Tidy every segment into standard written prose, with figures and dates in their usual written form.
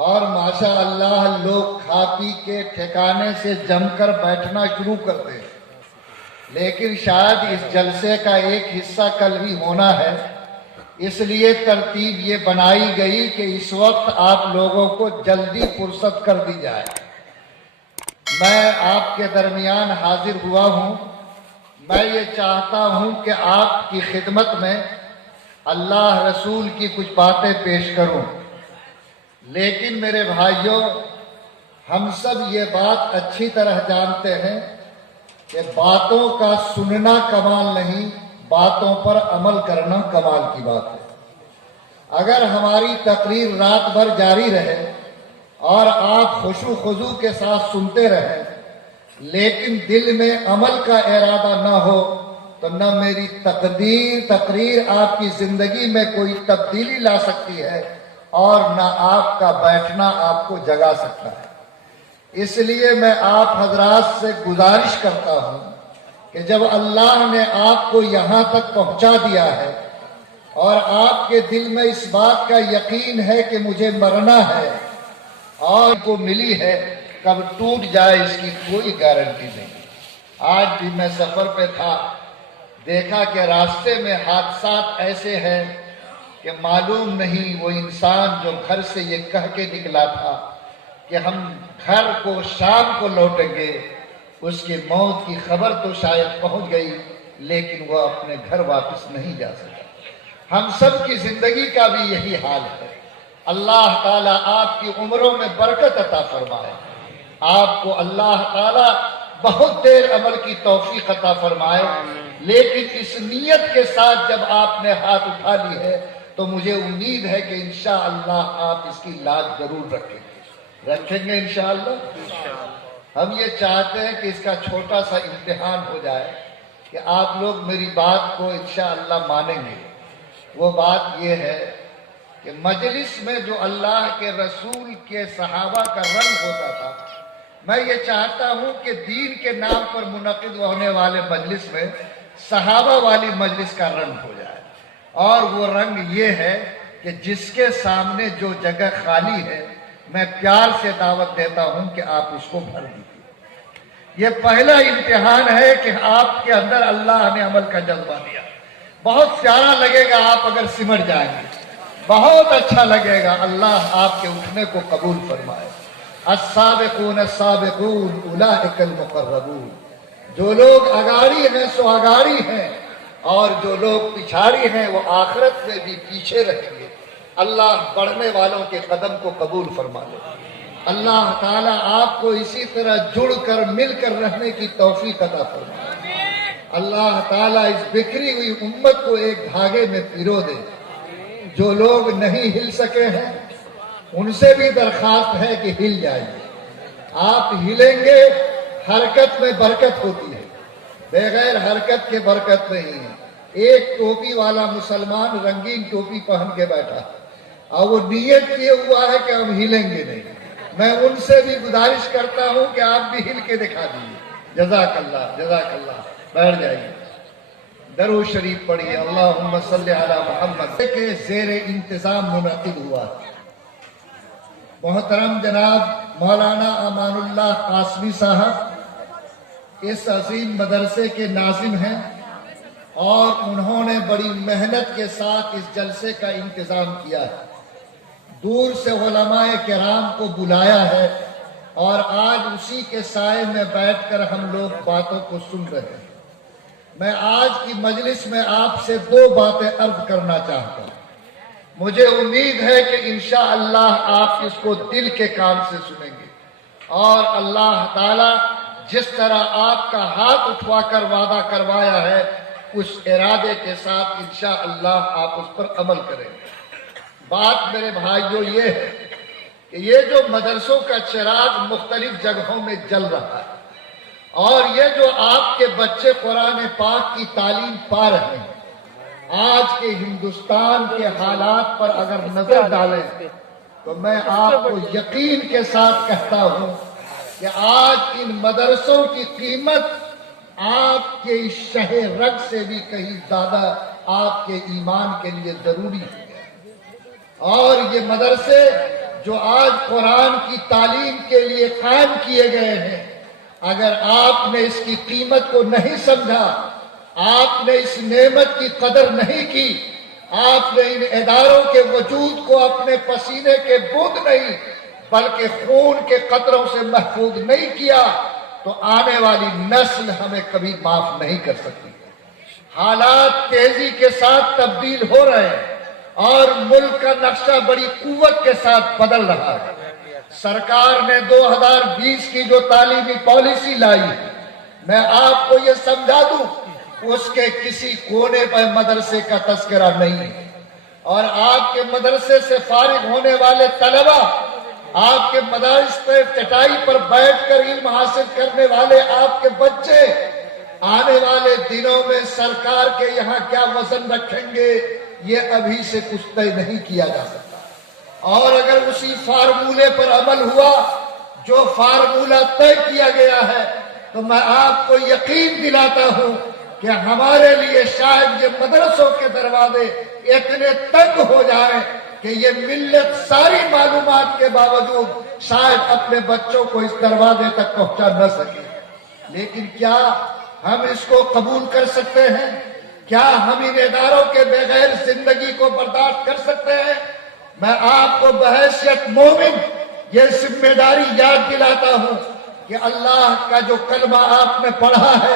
اور ماشاء اللہ لوگ کھا پی کے ٹھکانے سے جم کر بیٹھنا شروع کرتے ہیں، لیکن شاید اس جلسے کا ایک حصہ کل بھی ہونا ہے، اس لیے ترتیب یہ بنائی گئی کہ اس وقت آپ لوگوں کو جلدی فرصت کر دی جائے۔ میں آپ کے درمیان حاضر ہوا ہوں، میں یہ چاہتا ہوں کہ آپ کی خدمت میں اللہ رسول کی کچھ باتیں پیش کروں، لیکن میرے بھائیوں، ہم سب یہ بات اچھی طرح جانتے ہیں کہ باتوں کا سننا کمال نہیں، باتوں پر عمل کرنا کمال کی بات ہے۔ اگر ہماری تقریر رات بھر جاری رہے اور آپ خشوع و خضوع کے ساتھ سنتے رہیں لیکن دل میں عمل کا ارادہ نہ ہو تو نہ میری تقریر آپ کی زندگی میں کوئی تبدیلی لا سکتی ہے اور نہ آپ کا بیٹھنا آپ کو جگا سکتا ہے۔ اس لیے میں آپ حضرات سے گزارش کرتا ہوں کہ جب اللہ نے آپ کو یہاں تک پہنچا دیا ہے اور آپ کے دل میں اس بات کا یقین ہے کہ مجھے مرنا ہے اور کو ملی ہے، کب ٹوٹ جائے اس کی کوئی گارنٹی نہیں۔ آج بھی میں سفر پہ تھا، دیکھا کہ راستے میں حادثات ایسے ہیں کہ معلوم نہیں وہ انسان جو گھر سے یہ کہہ کے نکلا تھا کہ ہم گھر کو شام کو لوٹیں گے، اس کی موت کی خبر تو شاید پہنچ گئی لیکن وہ اپنے گھر واپس نہیں جا سکا۔ ہم سب کی زندگی کا بھی یہی حال ہے۔ اللہ تعالیٰ آپ کی عمروں میں برکت عطا فرمائے، آپ کو اللہ تعالیٰ بہت دیر عمل کی توفیق عطا فرمائے، لیکن اس نیت کے ساتھ جب آپ نے ہاتھ اٹھا لی ہے تو مجھے امید ہے کہ انشاءاللہ آپ اس کی لاج ضرور رکھیں گے انشاءاللہ۔ ہم یہ چاہتے ہیں کہ اس کا چھوٹا سا امتحان ہو جائے کہ آپ لوگ میری بات کو انشاءاللہ مانیں گے۔ وہ بات یہ ہے کہ مجلس میں جو اللہ کے رسول کے صحابہ کا رنگ ہوتا تھا، میں یہ چاہتا ہوں کہ دین کے نام پر منعقد ہونے والے مجلس میں صحابہ والی مجلس کا رنگ ہو جائے، اور وہ رنگ یہ ہے کہ جس کے سامنے جو جگہ خالی ہے میں پیار سے دعوت دیتا ہوں کہ آپ اس کو بھر دیجیے۔ یہ پہلا امتحان ہے کہ آپ کے اندر اللہ نے عمل کا جذبہ دیا۔ بہت پیارا لگے گا آپ اگر سمٹ جائیں گے، بہت اچھا لگے گا۔ اللہ آپ کے اٹھنے کو قبول فرمائے۔ السابقون السابقون اولئک المقربون، جو لوگ اگاڑی ہیں سو اگاڑی ہیں، اور جو لوگ پچھاڑی ہیں وہ آخرت میں بھی پیچھے رہیں گے۔ اللہ بڑھنے والوں کے قدم کو قبول فرما لے۔ اللہ تعالیٰ آپ کو اسی طرح جڑ کر مل کر رہنے کی توفیق عطا فرمائے۔ اللہ تعالیٰ اس بکھری ہوئی امت کو ایک دھاگے میں پیرو دے۔ جو لوگ نہیں ہل سکے ہیں ان سے بھی درخواست ہے کہ ہل جائیے۔ آپ ہلیں گے، حرکت میں برکت ہوتی ہے، بغیر حرکت کے برکت نہیں ہے۔ ایک ٹوپی والا مسلمان رنگین ٹوپی پہن کے بیٹھا اور وہ نیت کیے ہوا ہے کہ ہم ہلیں گے نہیں۔ میں ان سے بھی گزارش کرتا ہوں کہ آپ بھی ہل کے دکھا دیجیے۔ جزاک اللہ، جزاک اللہ۔ بیٹھ جائیے، درود شریف پڑھیے۔ اللہم صلی علی محمد کے زیر انتظام منعقد ہوا۔ محترم جناب مولانا امان اللہ قاسمی صاحب اس عظیم مدرسے کے ناظم ہیں، اور انہوں نے بڑی محنت کے ساتھ اس جلسے کا انتظام کیا ہے۔ دور سے علماء کرام کو بلایا ہے اور آج اسی کے سائے میں بیٹھ کر ہم لوگ باتوں کو سن رہے ہیں۔ میں آج کی مجلس میں آپ سے دو باتیں عرض کرنا چاہتا ہوں۔ مجھے امید ہے کہ انشاءاللہ آپ اس کو دل کے کام سے سنیں گے، اور اللہ تعالیٰ جس طرح آپ کا ہاتھ اٹھوا کر وعدہ کروایا ہے اس ارادے کے ساتھ انشاءاللہ آپ اس پر عمل کریں گے۔ بات میرے بھائیوں یہ ہے کہ یہ جو مدرسوں کا چراغ مختلف جگہوں میں جل رہا ہے، اور یہ جو آپ کے بچے قرآن پاک کی تعلیم پا رہے ہیں، آج کے ہندوستان کے حالات پر اگر نظر ڈالیں تو میں آپ کو یقین کے ساتھ کہتا ہوں کہ آج ان مدرسوں کی قیمت آپ کے اس شہ رگ سے بھی کہیں زیادہ آپ کے ایمان کے لیے ضروری ہے۔ اور یہ مدرسے جو آج قرآن کی تعلیم کے لیے قائم کیے گئے ہیں، اگر آپ نے اس کی قیمت کو نہیں سمجھا، آپ نے اس نعمت کی قدر نہیں کی، آپ نے ان اداروں کے وجود کو اپنے پسینے کے بوند نہیں بلکہ خون کے قطروں سے محفوظ نہیں کیا، تو آنے والی نسل ہمیں کبھی معاف نہیں کر سکتی۔ حالات تیزی کے ساتھ تبدیل ہو رہے ہیں اور ملک کا نقشہ بڑی قوت کے ساتھ بدل رہا ہے۔ سرکار نے 2020 کی جو تعلیمی پالیسی لائی، میں آپ کو یہ سمجھا دوں، اس کے کسی کونے پر مدرسے کا تذکرہ نہیں ہے، اور آپ کے مدرسے سے فارغ ہونے والے طلبہ، آپ کے مدارس پہ چٹائی پر بیٹھ کر علم حاصل کرنے والے آپ کے بچے آنے والے دنوں میں سرکار کے یہاں کیا وزن رکھیں گے، یہ ابھی سے کچھ طے نہیں کیا جا سکتا۔ اور اگر اسی فارمولے پر عمل ہوا جو فارمولہ طے کیا گیا ہے، تو میں آپ کو یقین دلاتا ہوں کہ ہمارے لیے شاید یہ مدرسوں کے دروازے اتنے تنگ ہو جائیں کہ یہ ملت ساری معلومات کے باوجود شاید اپنے بچوں کو اس دروازے تک پہنچا نہ سکے۔ لیکن کیا ہم اس کو قبول کر سکتے ہیں؟ کیا ہم ان اداروں کے بغیر زندگی کو برداشت کر سکتے ہیں؟ میں آپ کو بحیثیت مومن یہ ذمہ داری یاد دلاتا ہوں کہ اللہ کا جو کلمہ آپ نے پڑھا ہے،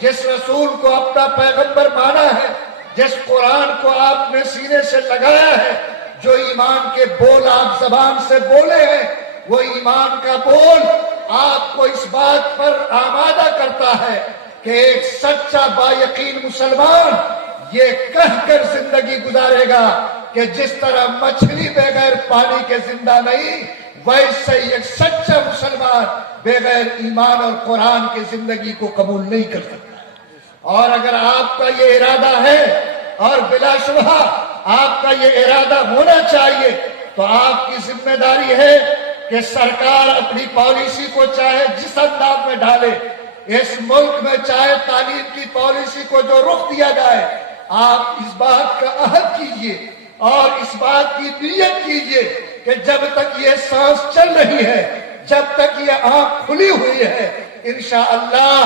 جس رسول کو اپنا پیغمبر مانا ہے، جس قرآن کو آپ نے سینے سے لگایا ہے، جو ایمان کے بول آپ زبان سے بولے ہیں، وہ ایمان کا بول آپ کو اس بات پر آمادہ کرتا ہے کہ ایک سچا با یقین مسلمان یہ کہہ کر زندگی گزارے گا کہ جس طرح مچھلی بغیر پانی کے زندہ نہیں، ویسے ایک سچا مسلمان بغیر ایمان اور قرآن کی زندگی کو قبول نہیں کر سکتا۔ اور اگر آپ کا یہ ارادہ ہے، اور بلا شبہ آپ کا یہ ارادہ ہونا چاہیے، تو آپ کی ذمہ داری ہے کہ سرکار اپنی پالیسی کو چاہے جس انداز میں ڈالے، اس ملک میں چاہے تعلیم کی پالیسی کو جو رخ دیا جائے، آپ اس بات کا عہد کیجئے اور اس بات کی نیت کیجئے کہ جب تک یہ سانس چل رہی ہے، جب تک یہ آنکھ کھلی ہوئی ہے، انشاءاللہ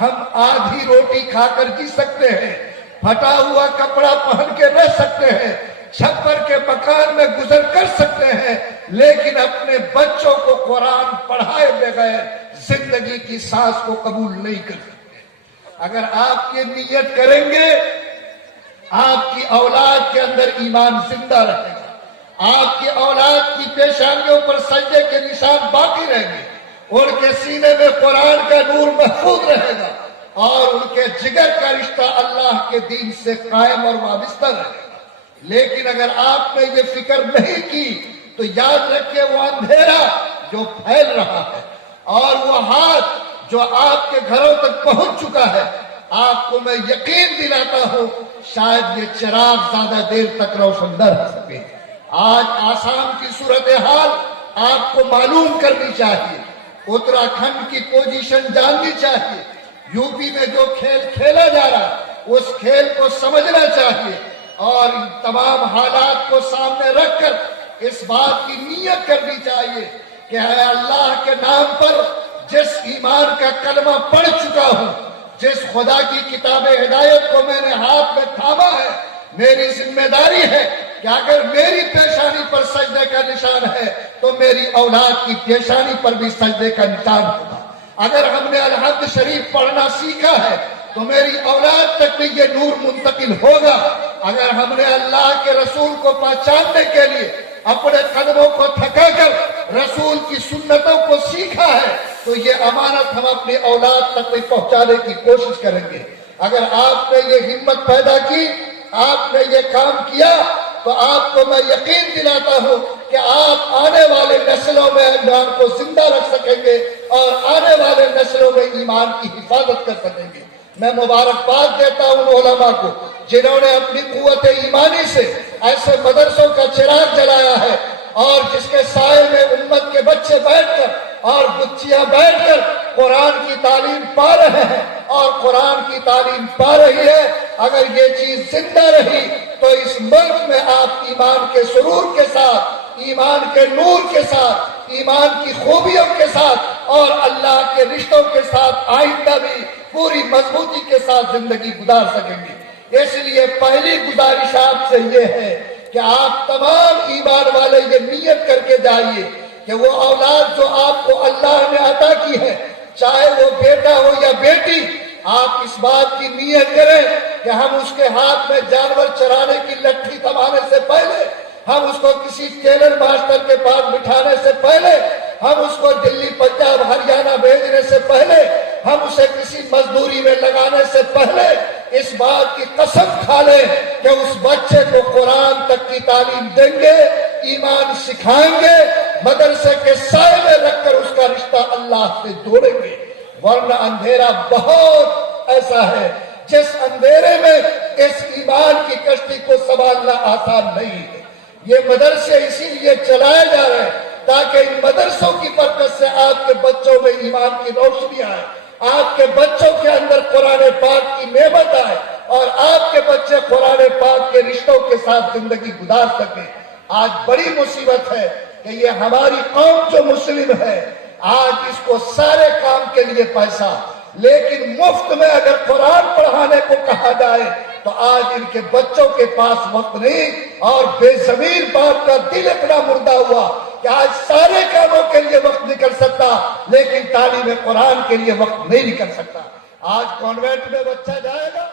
ہم آدھی روٹی کھا کر جی سکتے ہیں، پھٹا ہوا کپڑا پہن کے رہ سکتے ہیں، چھپر کے مکان میں گزر کر سکتے ہیں، لیکن اپنے بچوں کو قرآن پڑھائے بغیر زندگی کی سانس کو قبول نہیں کر سکتے۔ اگر آپ یہ نیت کریں گے، آپ کی اولاد کے اندر ایمان زندہ رہے گا، آپ کی اولاد کی پیشانیوں پر سجدے کے نشان باقی رہیں گے، ان کے سینے میں قرآن کا نور محفوظ رہے گا، اور ان کے جگر کا رشتہ اللہ کے دین سے قائم اور وابستہ رہے گا۔ لیکن اگر آپ نے یہ فکر نہیں کی تو یاد رکھیں وہ اندھیرا جو پھیل رہا ہے اور وہ ہاتھ جو آپ کے گھروں تک پہنچ چکا ہے، آپ کو میں یقین دلاتا ہوں شاید یہ چراغ زیادہ دیر تک روشن نہ رہ سکے۔ آج آسام کی صورتحال آپ کو معلوم کرنی چاہیے، اتراکھنڈ کی پوزیشن جاننی چاہیے، یو پی میں جو کھیل کھیلا جا رہا ہے اس کھیل کو سمجھنا چاہیے، اور ان تمام حالات کو سامنے رکھ کر اس بات کی نیت کرنی چاہیے کہ اے اللہ کے نام پر جس ایمان کا کلمہ پڑھ چکا ہوں، جس خدا کی کتاب ہدایت کو میں نے ہاتھ میں تھاما ہے، میری ذمہ داری ہے کہ اگر میری پیشانی پر سجدے کا نشان ہے تو میری اولاد کی پیشانی پر بھی سجدے کا نشان ہوگا۔ اگر ہم نے الحمد شریف پڑھنا سیکھا ہے تو میری اولاد تک بھی یہ نور منتقل ہوگا۔ اگر ہم نے اللہ کے رسول کو پہچاننے کے لیے اپنے قدموں کو تھکا کر رسول کی سنتوں کو سیکھا ہے تو یہ امانت ہم اپنی اولاد تک بھی پہنچانے کی کوشش کریں گے۔ اگر آپ نے یہ ہمت پیدا کی، آپ نے یہ کام کیا، تو آپ کو میں یقین دلاتا ہوں کہ آپ آنے والے نسلوں میں ایمان کو زندہ رکھ سکیں گے اور آنے والے نسلوں میں ایمان کی حفاظت کر سکیں گے۔ میں مبارکباد دیتا ہوں ان علماء کو جنہوں نے اپنی قوت ایمانی سے ایسے مدرسوں کا چراغ جلایا ہے، اور جس کے سائے میں امت کے بچے بیٹھ کر اور بچیاں بیٹھ کر قرآن کی تعلیم پا رہے ہیں اور قرآن کی تعلیم پا رہی ہے۔ اگر یہ چیز زندہ رہی تو اس ملک میں آپ ایمان کے سرور کے ساتھ ایمان کے نور کے ساتھ، ایمان کی خوبیوں کے ساتھ اور اللہ کے رشتوں کے ساتھ آئندہ بھی پوری مضبوطی کے ساتھ زندگی گزار سکیں گے۔ اس لیے پہلی گزارش آپ سے یہ ہے کہ آپ تمام ایمان والے یہ نیت کر کے جائیے کہ وہ اولاد جو آپ کو اللہ نے عطا کی ہے، چاہے وہ بیٹا ہو یا بیٹی، آپ اس بات کی نیت کریں کہ ہم اس کے ہاتھ میں جانور چرانے کی لٹھی تھمانے سے پہلے، ہم اس کو کسی ٹیلر ماسٹر کے پاس بٹھانے سے پہلے، ہم اس کو دلی پنجاب ہریانہ بھیجنے سے پہلے، ہم اسے کسی مزدوری میں لگانے سے پہلے اس بات کی قسم کھا لیں کہ اس بچے کو قرآن تک کی تعلیم دیں گے، ایمان سکھائیں گے، مدرسے کے سائے میں رکھ کر اس کا رشتہ اللہ سے جوڑیں گے۔ ورنہ اندھیرا بہت ایسا ہے جس اندھیرے میں اس ایمان کی کشتی کو سنبھالنا آسان نہیں ہے۔ یہ مدرسے اسی لیے چلائے جا رہے ہیں تاکہ ان مدرسوں کی برکت سے آپ کے بچوں میں ایمان کی روشنی آئے، آپ کے بچوں کے اندر قرآن پاک کی نعمت آئے اور آپ کے بچے قرآن پاک کے رشتوں کے ساتھ زندگی گزار سکیں۔ آج بڑی مصیبت ہے کہ یہ ہماری قوم جو مسلم ہے، آج اس کو سارے کام کے لیے پیسہ، لیکن مفت میں اگر قرآن پڑھانے کو کہا جائے تو آج ان کے بچوں کے پاس وقت نہیں، اور بے ضمیر باپ کا دل اتنا مردہ ہوا کہ آج سارے کاموں کے لیے وقت نکل سکتا لیکن تعلیم قرآن کے لیے وقت نہیں نکل سکتا۔ آج کانوینٹ میں بچہ جائے گا